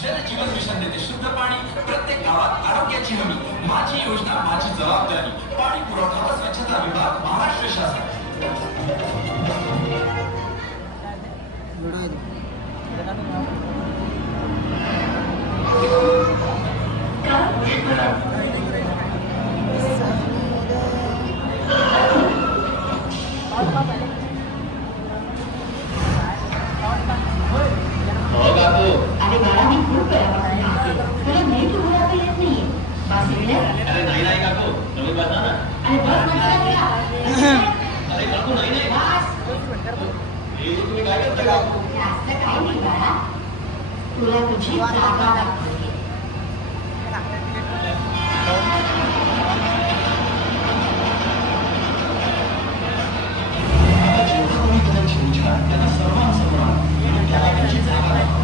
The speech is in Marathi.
जल जीवन मिशन देते शुद्ध पाणी, प्रत्येक गावात आरोग्याची हमी। माझी योजना माझी जबाबदारी। पाणी पुरवठा व स्वच्छता विभाग, महाराष्ट्र शासन। अरे बाळा, मी खूप वेळापासून सांगते, तुला नीट बोलायला येत नाहीये। अरे नाही काकू, तुम्ही बसा ना। अरे बस म्हटलं अरे काकू नाही तुम्ही काय करता काकू? जास्त काही नाही बाळा, तुला तुझी जागा दाखवते। जेवढं कोणी करायची योजना त्यांना सर्वांसमोर त्याला त्यांची जागा